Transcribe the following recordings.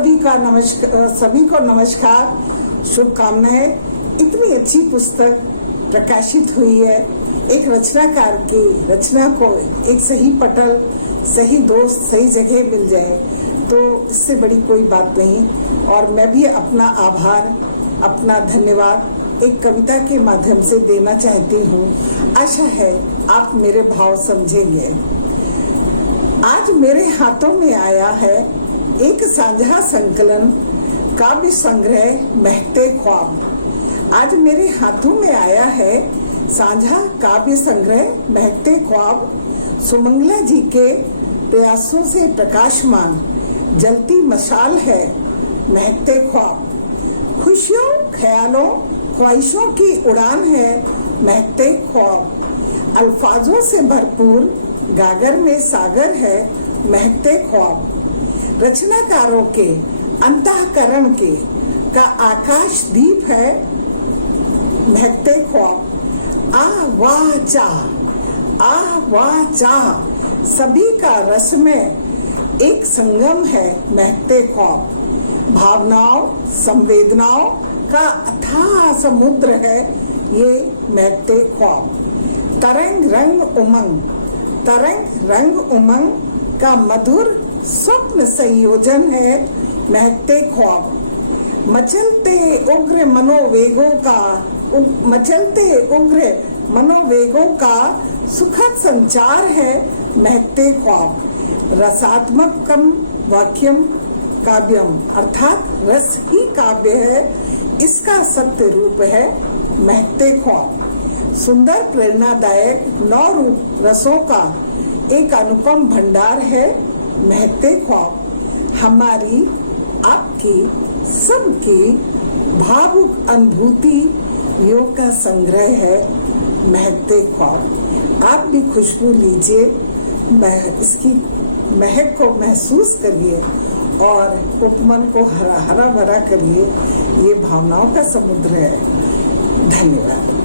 सभी को नमस्कार, शुभकामनाएं। इतनी अच्छी पुस्तक प्रकाशित हुई है। एक रचनाकार की रचना को एक सही पटल, सही दोस्त, सही जगह मिल जाए तो इससे बड़ी कोई बात नहीं। और मैं भी अपना आभार, अपना धन्यवाद एक कविता के माध्यम से देना चाहती हूँ। आशा है आप मेरे भाव समझेंगे। आज मेरे हाथों में आया है एक साझा संकलन, काव्य संग्रह महकते ख्वाब। आज मेरे हाथों में आया है साझा काव्य संग्रह महकते ख्वाब। सुमंगला जी के प्रयासों से प्रकाशमान जलती मशाल है महकते ख्वाब। खुशियों, ख्यालों, ख्वाहिशों की उड़ान है महकते ख्वाब। अल्फाजों से भरपूर गागर में सागर है महकते ख्वाब। रचनाकारों के अंतःकरण के का आकाश दीप है महकते ख्वाब। वाह चाह, सभी का रस में एक संगम है महकते ख्वाब। भावनाओं, संवेदनाओं का अथाह समुद्र है ये महकते ख्वाब। तरंग रंग उमंग का मधुर स्वप्न संयोजन है महकते ख्वाब। मचलते उग्र मनोवेगों का सुखद संचार है महकते ख्वाब। रसात्मकम वाक्यम काव्यम, अर्थात रस ही काव्य है, इसका सत्य रूप है महकते ख्वाब। सुंदर प्रेरणादायक 9 रूप रसों का एक अनुपम भंडार है महकते ख्वाब। हमारी, आपकी, सबकी भावुक अनुभूतियों का संग्रह है महकते ख्वाब। आप भी खुशबू लीजिए, इसकी महक को महसूस करिए और उपमन को हरा भरा करिए। ये भावनाओं का समुद्र है। धन्यवाद।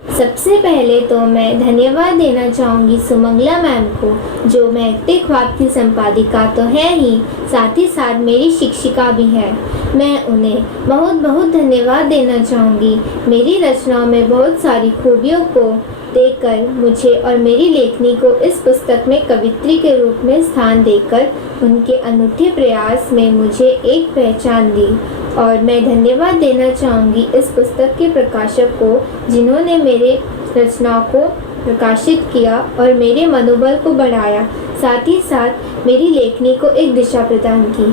सबसे पहले तो मैं धन्यवाद देना चाहूँगी सुमंगला मैम को, जो महकते ख्वाब की संपादिका तो है ही, साथ ही साथ मेरी शिक्षिका भी है। मैं उन्हें बहुत धन्यवाद देना चाहूँगी। मेरी रचनाओं में बहुत सारी खूबियों को देखकर मुझे और मेरी लेखनी को इस पुस्तक में कवित्री के रूप में स्थान देकर उनके अनूठे प्रयास में मुझे एक पहचान दी। और मैं धन्यवाद देना चाहूँगी इस पुस्तक के प्रकाशक को, जिन्होंने मेरे रचनाओं को प्रकाशित किया और मेरे मनोबल को बढ़ाया, साथ ही साथ मेरी लेखनी को एक दिशा प्रदान की।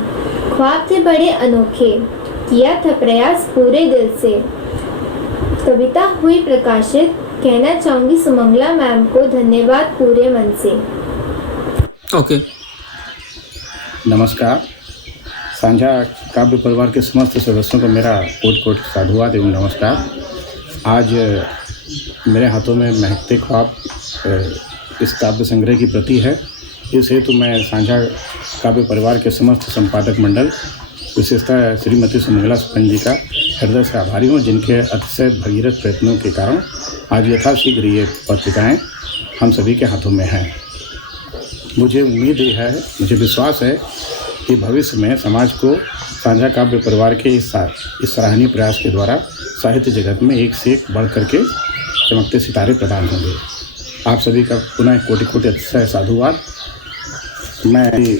ख्वाब थे बड़े अनोखे, किया था प्रयास पूरे दिल से। कविता हुई प्रकाशित, कहना चाहूँगी सुमंगला मैम को धन्यवाद पूरे मन से। ओके। नमस्कार। साझा काव्य परिवार के समस्त सदस्यों को मेरा कोटि साधुवाद एवं नमस्कार। आज मेरे हाथों में महकते ख्वाब इस काव्य संग्रह की प्रति है। इस हेतु मैं साझा काव्य परिवार के समस्त संपादक मंडल, विशेषतः श्रीमती सुमंगला सुमन जी का हृदय से आभारी हूँ, जिनके अतिशय भगीरथ प्रयत्नों के कारण आज यथाशीघ्र ये पत्रिकाएँ हम सभी के हाथों में हैं। मुझे उम्मीद है, मुझे विश्वास है कि भविष्य में समाज को साझा काव्य परिवार के इस सराहनीय प्रयास के द्वारा साहित्य जगत में एक से एक बढ़ करके चमकते सितारे प्रदान होंगे। आप सभी का पुनः कोटि अतिशय साधुवाद। मैं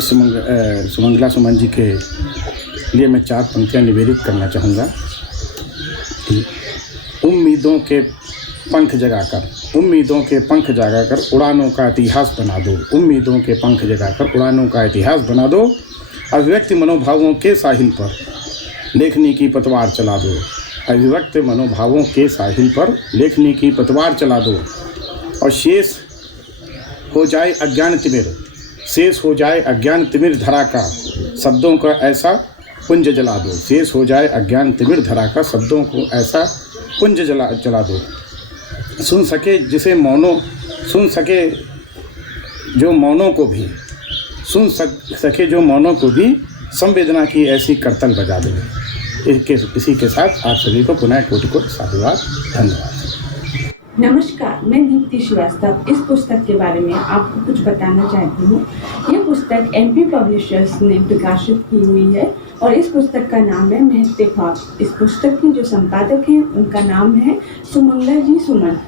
सुमंगला सुमन जी के लिए मैं 4 पंक्तियाँ निवेदित करना चाहूँगा। उम्मीदों के पंख जगाकर उड़ानों का इतिहास बना दो। उम्मीदों के पंख जगाकर उड़ानों का इतिहास बना दो। अभिव्यक्त मनोभावों के साहिल पर लेखनी की पतवार चला दो। अभिव्यक्त मनोभावों के साहिल पर लेखनी की पतवार चला दो। और शेष हो जाए अज्ञान तिमिर धरा का शब्दों का ऐसा पुंज जला दो। शेष हो जाए अज्ञान तिमिर धरा का शब्दों को ऐसा पुंज जला दो। सुन सके जो मौनों को भी संवेदना की ऐसी करतल बजा दो। इसी के साथ आप सभी को पुनः कोटि साधुवाद। धन्यवाद। नमस्कार, मैं दीप्ति श्रीवास्तव इस पुस्तक के बारे में आपको कुछ बताना चाहती हूँ। ये पुस्तक MP पब्लिशर्स ने प्रकाशित की हुई है और इस पुस्तक का नाम है महकते ख्वाब। इस पुस्तक के जो संपादक हैं उनका नाम है सुमंगला जी सुमन।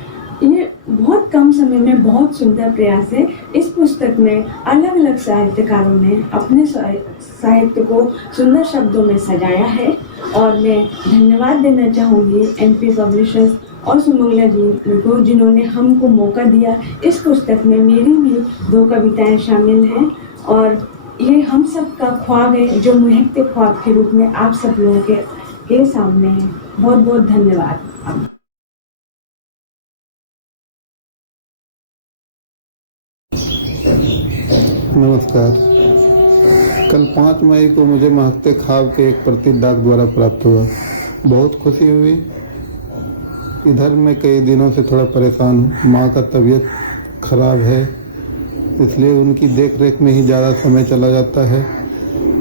ये बहुत कम समय में बहुत सुंदर प्रयास है। इस पुस्तक में अलग अलग साहित्यकारों ने अपने साहित्य को सुंदर शब्दों में सजाया है और मैं धन्यवाद देना चाहूँगी MP पब्लिशर्स और सुमंगला जी को, जिन्होंने हमको मौका दिया। इस पुस्तक में मेरी भी 2 कविताएं शामिल हैं और ये हम सब का ख्वाब है जो महकते ख्वाब के रूप में आप सब लोगों के सामने है। बहुत बहुत धन्यवाद। नमस्कार। कल 5 मई को मुझे महकते ख्वाब के एक प्रति डाक द्वारा प्राप्त हुआ। बहुत खुशी हुई। इधर मैं कई दिनों से थोड़ा परेशान हूँ। माँ का तबीयत खराब है, इसलिए उनकी देख रेख में ही ज़्यादा समय चला जाता है।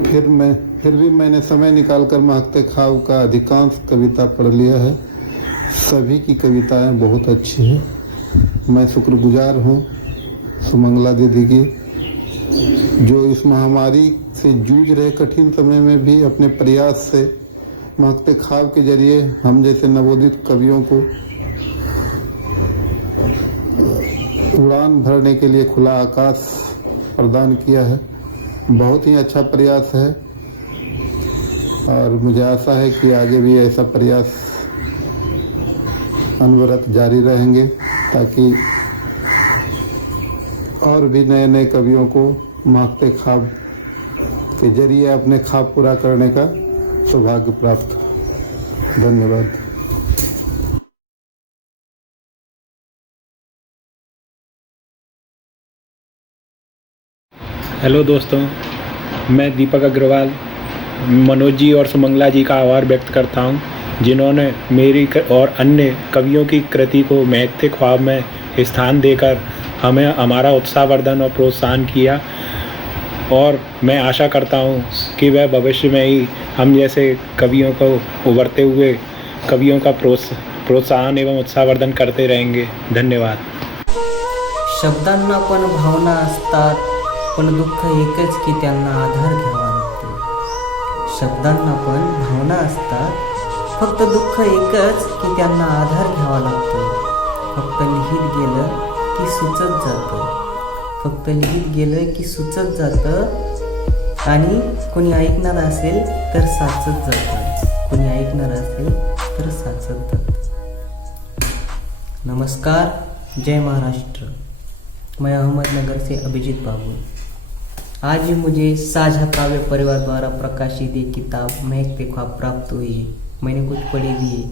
फिर भी मैंने समय निकालकर महकते ख्वाब का अधिकांश कविता पढ़ लिया है। सभी की कविताएं बहुत अच्छी हैं। मैं शुक्रगुजार हूँ सुमंगला दीदी की, जो इस महामारी से जूझ रहे कठिन समय में भी अपने प्रयास से महकते ख्वाब के जरिए हम जैसे नवोदित कवियों को उड़ान भरने के लिए खुला आकाश प्रदान किया है। बहुत ही अच्छा प्रयास है और मुझे आशा है कि आगे भी ऐसा प्रयास अनवरत जारी रहेंगे, ताकि और भी नए नए कवियों को महकते ख्वाब के जरिए अपने ख्वाब पूरा करने का सौभाग्य प्राप्त हो। धन्यवाद। हेलो दोस्तों, मैं दीपक अग्रवाल मनोज जी और सुमंगला जी का आभार व्यक्त करता हूं, जिन्होंने मेरी और अन्य कवियों की कृति को महकते ख्वाब में स्थान देकर हमें हमारा उत्साहवर्धन और प्रोत्साहन किया। और मैं आशा करता हूं कि वह भविष्य में ही हम जैसे कवियों को उभरते हुए कवियों का प्रोत्साहन एवं उत्साहवर्धन करते रहेंगे। धन्यवाद। शब्दांना पण भावना असतात, पण दुःख एकच की त्यांना आधार घ्यावा लागतो। शब्दांना पण भावना असतात, फक्त दुःख एकच की त्यांना आधार घ्यावा लागतो। फक्त लिहित गेलं की सुचत जातं, फक्त लिहित गेलं की सुचत जातं आणि कोणी ऐकणार असेल तर साचत जातं, कोणी ऐकणार असेल तर साचत जातं। नमस्कार, जय महाराष्ट्र। मैं अहमदनगर से अभिजीत बाबू। आज मुझे साझा काव्य परिवार द्वारा प्रकाशित एक किताब महकते ख्वाब प्राप्त हुई है। मैंने कुछ पढ़ी भी है।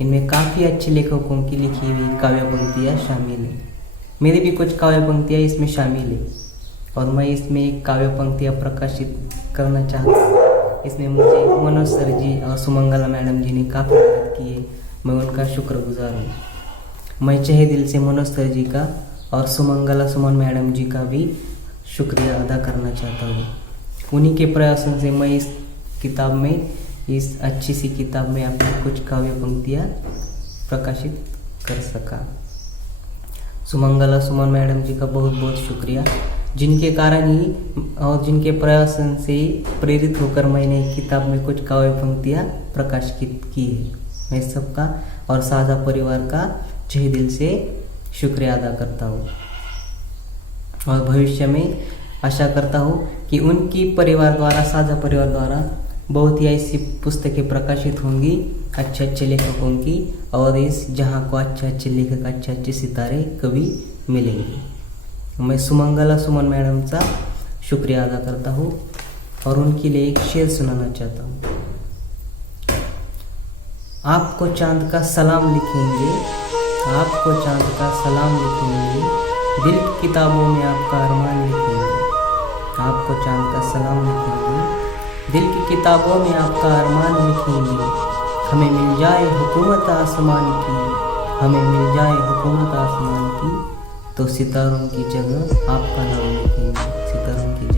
इनमें काफ़ी अच्छे लेखकों की लिखी हुई काव्य पंक्तियाँ शामिल हैं। मेरी भी कुछ काव्य पंक्तियाँ इसमें शामिल है और मैं इसमें एक काव्य पंक्तियाँ प्रकाशित करना चाहता हूँ। इसमें मुझे मनोज सर जी और सुमंगला मैडम जी ने काफ़ी मदद की है। मैं उनका शुक्रगुजार हूँ। मैं तहे दिल से मनोज सर जी का और सुमंगला सुमन मैडम जी का भी शुक्रिया अदा करना चाहता हूँ। उन्हीं के प्रयासों से मैं इस किताब में, इस अच्छी सी किताब में अपनी कुछ काव्य पंक्तियाँ प्रकाशित कर सका। सुमंगला सुमन मैडम जी का बहुत बहुत शुक्रिया, जिनके कारण ही और जिनके प्रयासों से प्रेरित होकर मैंने किताब में कुछ काव्य पंक्तियाँ प्रकाशित की है। मैं सबका और साझा परिवार का तहे दिल से शुक्रिया अदा करता हूँ और भविष्य में आशा करता हूँ कि उनकी परिवार द्वारा, साझा परिवार द्वारा बहुत ही ऐसी पुस्तकें प्रकाशित होंगी अच्छे अच्छे लेखकों की, और इस जहाँ को अच्छे अच्छे लेखक, अच्छे अच्छे सितारे कवि मिलेंगे। मैं सुमंगला सुमन मैडम का शुक्रिया अदा करता हूँ और उनके लिए एक शेर सुनाना चाहता हूँ। आपको चांद का सलाम लिखेंगे, आपको चांद का सलाम लिखेंगे, दिल की किताबों में आपका अरमान लिखेंगे। आपको चांद का सलाम लिखेंगे, दिल की किताबों में आपका अरमान लिखेंगे। हमें मिल जाए हुकूमत आसमान की, हमें मिल जाए हुकूमत आसमान की, तो सितारों की जगह आपका नाम लिखेंगे, सितारों की